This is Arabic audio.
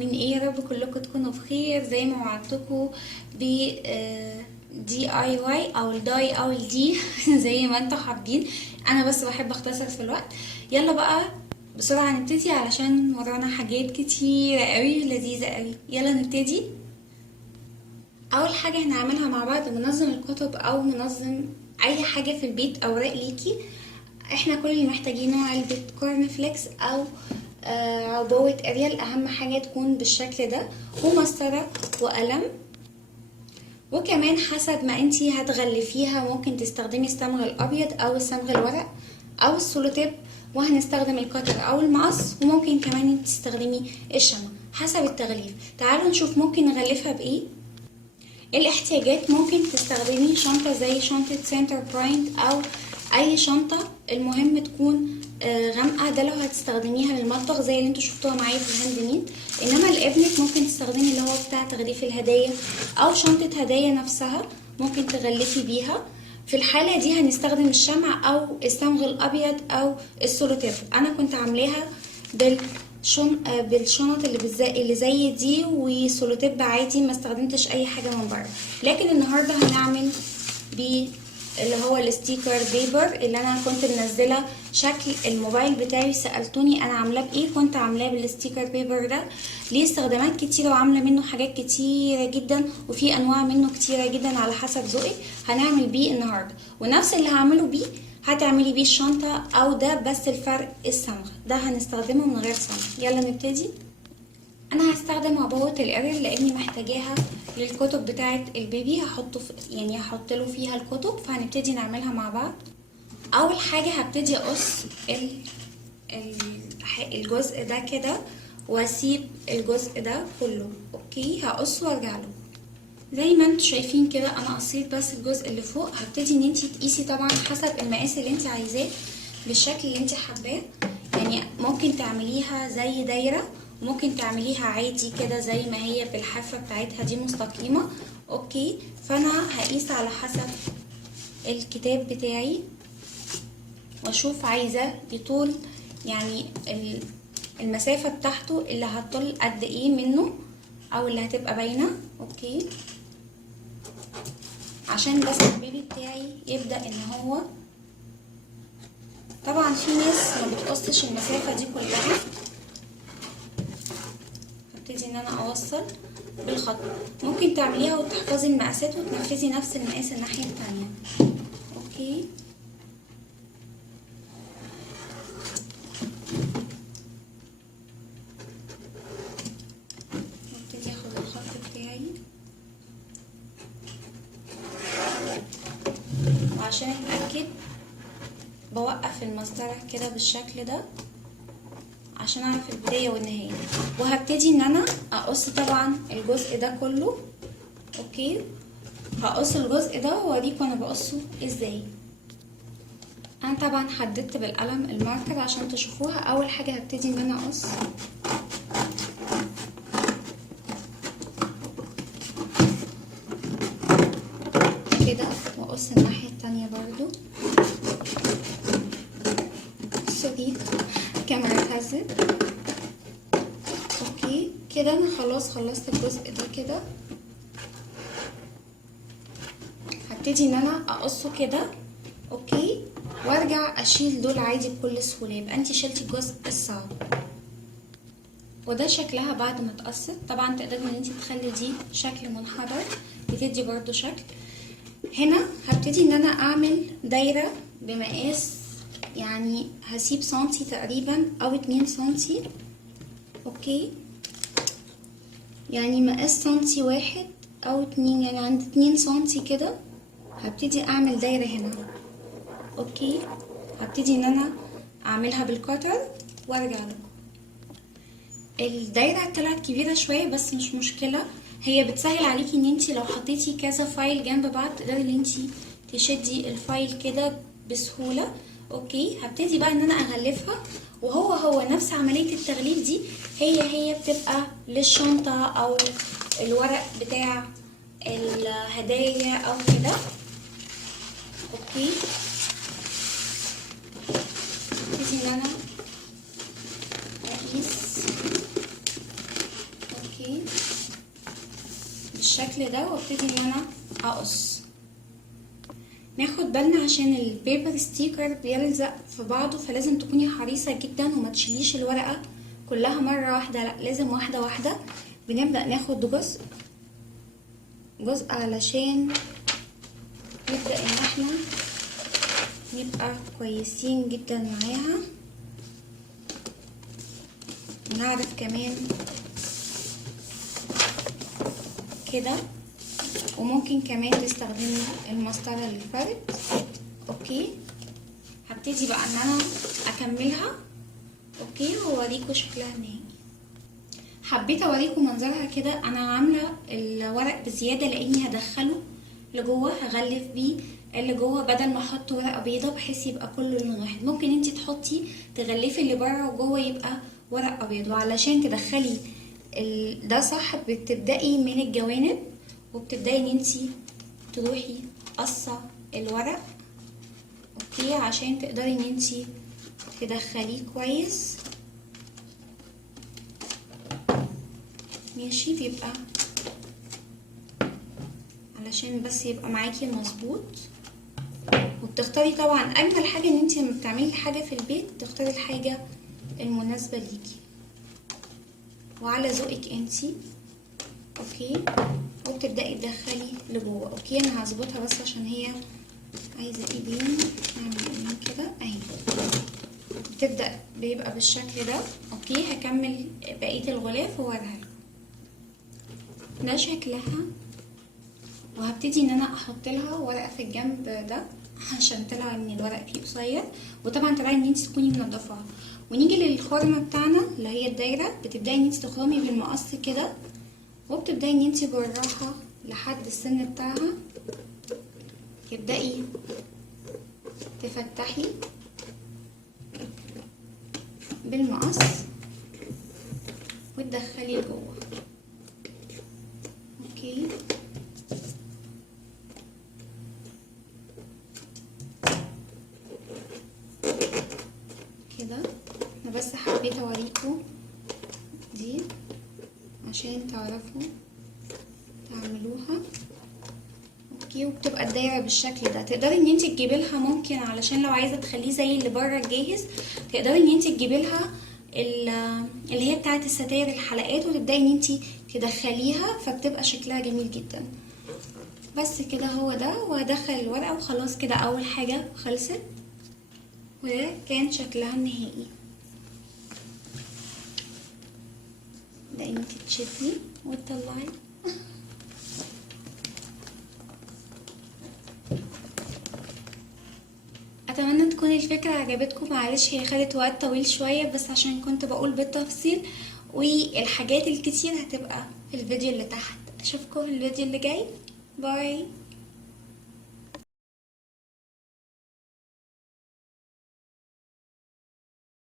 عاملين ايه؟ يا رب كلكم تكونوا بخير زي ما وعدتكم ب دي اي واي او الداي او الدي زي ما انتوا حابين. انا بس بحب اختصر في الوقت. يلا بقى بسرعة نبتدي علشان ورانا حاجات كتيرة قوي لذيذة قوي. يلا نبتدي. اول حاجة هنعملها مع بعض منظم الكتب او منظم اي حاجة في البيت، اوراق ليكي. احنا كل اللي محتاجينه علبة كورن فليكس او عبوة اريال، اهم حاجة تكون بالشكل ده، ومسطرة وقلم، وكمان حسب ما انتي هتغلفيها ممكن تستخدمي الصمغ الابيض او الصمغ الورق او السولوتيب، وهنستخدم القطر او المقص، وممكن كمان تستخدمي الشمع حسب التغليف. تعالوا نشوف ممكن نغلفها بايه. الاحتياجات ممكن تستخدمي شنطة زي شنطة سنتر بوينت او اي شنطة، المهم تكون غامقة، ده لو هتستخدميها للمطبخ زي اللي انتوا شفتوها معايا في الهاند ميد. انما لابنك ممكن تستخدمي اللي هو بتاع تغليف الهدايا او شنطة هدايا نفسها ممكن تغلفي بيها. في الحالة دي هنستخدم الشمع او الصمغ الابيض او السولوتيب. انا كنت عاملاها بالشنط اللي زي دي وسولوتيب عادي، ما استخدمتش اي حاجة من بره. لكن النهاردة هنعمل اللي هو الستيكر بيبر اللي انا كنت منزله شكل الموبايل بتاعي. سألتوني انا عاملاه بايه، كنت عاملاه بالستيكر بيبر ده. ليه استخدامات كتيرة وعاملة منه حاجات كتيرة جدا، وفي انواع منه كتيرة جدا على حسب ذوقك. هنعمل بيه النهاردة، ونفس اللي هعمله بيه هتعملي بيه الشنطة او ده، بس الفرق الصمغ ده هنستخدمه من غير صمغ. يلا نبتدي. انا هستخدم عبوة الاريال لاني محتاجاها للكتب بتاعه البيبي، هحط له فيها الكتب، فهنبتدي نعملها مع بعض. اول حاجة هبتدي اقص الجزء ده كده، واسيب الجزء ده كله. اوكي، هقص وارجع له زي ما انتوا شايفين كده. انا قصيت بس الجزء اللي فوق. هبتدي ان انتي تقيسي طبعا حسب المقاس اللي انتي عايزاه بالشكل اللي انتي حباه. يعني ممكن تعمليها زي دايرة، ممكن تعمليها عادي كده زي ما هي بالحافة بتاعتها دي مستقيمة. اوكي، فانا هقيس على حسب الكتاب بتاعي واشوف عايزة يطول، يعني المسافة بتاعته اللي هتطول قد ايه منه او اللي هتبقى باينة. اوكي، عشان بس البيبي بتاعي يبدأ ان هو، طبعا في ناس ما بتقصش المسافة دي كلها. هبتدي ان انا اوصل بالخط. ممكن تعمليها وتحفظي المقاسات وتنفذي نفس المقاس الناحية التانية. اوكي، هبتدي اخد الخط بتاعي، وعشان اتأكد بوقف المسطرة كده بالشكل ده عشان اعرف البداية والنهاية. وهبتدي ان انا اقص طبعا الجزء ده كله. اوكي، هقص الجزء ده واوريكم انا بقصه ازاي. انا طبعا حددت بالقلم الماركر عشان تشوفوها. اول حاجة هبتدي ان انا اقص كده، واقص الناحية التانية برضو. سوري الكاميرا اتهزت. اوكي كده انا خلاص خلصت الجزء ده كده. هبتدي ان انا اقصه كده. اوكي، وارجع اشيل دول عادي بكل سهوله. يبقى انتي شلتي الجزء الصعب، وده شكلها بعد ما اتقصت. طبعا تقدري ان انتي تخلي دي شكل منحدر، بتدي برضو شكل. هنا هبتدي ان انا اعمل دايره بمقاس، يعني هسيب سنتي تقريبا او 2 سنتي. اوكي، يعني مقاس سنتي 1 او 2، يعني عند 2 سنتي كده. هبتدي اعمل دايره هنا. اوكي، هبتدي ان انا اعملها بالقطر وارجع لكم. الدايره طلعت كبيره شويه بس مش مشكله، هي بتسهل عليكي ان انتي لو حطيتي كذا فايل جنب بعض تقدري ان انتي تشدي الفايل كده بسهوله. اوكي، هبتدي بقى ان انا اغلفها، وهو نفس عمليه التغليف دي هي بتبقى للشنطه او الورق بتاع الهدايا او كده. اوكي، هبتدي ان انا اقيس. بالشكل ده وابتدي ان انا اقص. ناخد بالنا عشان البيبر ستيكر بيلزق في بعضه، فلازم تكوني حريصة جدا وما تشيليش الورقة كلها مرة واحدة، لا لازم واحدة واحدة. بنبدأ ناخد جزء جزء علشان نبدأ ان احنا نبقى كويسين جدا معاها، ونعرف كمان كده. وممكن كمان تستخدمي المسطرة للفرد. اوكي، هبتدي بقى ان انا اكملها. اوكي، واوريكم شكلها النهائي. حبيت اوريكم منظرها كده. انا عامله الورق بزياده لاني هدخله لجوه، هغلف بيه اللي جوه بدل ما احط ورقه بيضه بحيث يبقى كله لون واحد. ممكن انتي تغلفي اللي بره وجوه يبقى ورق ابيض. وعلشان تدخلي ده صح بتبدأي من الجوانب، وبتبدأي ان انتي تروحي قصة الورق. اوكي، عشان تقدري ان انتي تدخليه كويس. ماشي، بيبقى علشان بس يبقى معاكي مظبوط. وبتختاري طبعا اجمل حاجة ان انتي لما بتعملي حاجة في البيت تختاري الحاجة المناسبة ليكي وعلى ذوقك انتي. اوكي، وبتبدأي تدخلي لجوه. اوكي، انا هظبطها بس عشان هي عايزة ايدين. نعمل ايدين كده اهي. بتبدأ بيبقى بالشكل ده. اوكي، هكمل بقية الغلاف ووريها لكم. ده شكلها، وهبتدي ان انا احط لها ورقة في الجنب ده عشان طلع ان الورق فيه قصير، وطبعا طلع ان انت تكوني منضفاها. ونيجي للخرمة بتاعنا اللي هي الدايرة. بتبدأي ان انت تخرمي بالمقص كده، وبتبدأي ان انت بالراحة لحد السن بتاعها. تبدأي تفتحي بالمقص وتدخلي لجوه. اوكي، كده. انا بس حبيت اوريكم دي عشان تعرفوا تعملوها. اوكي، وبتبقى الدايره بالشكل ده. تقدري ان انت تجيبي لها، ممكن علشان لو عايزه تخليه زي اللي بره الجاهز، تقدري ان انت تجيبي لها اللي هي بتاعه الستاير الحلقات، وتبداي ان انت تدخليها، فبتبقى شكلها جميل جدا. بس كده هو ده. وهدخل الورقه وخلاص كده اول حاجه خلصت. وده كان شكلها النهائي. ده انت تشوفي وتطلعي. اتمنى تكون الفكره عجبتكم. معلش هي خدت وقت طويل شويه بس عشان كنت بقول بالتفصيل، والحاجات الكتير هتبقى في الفيديو اللي تحت. اشوفكم في الفيديو اللي جاي. باي.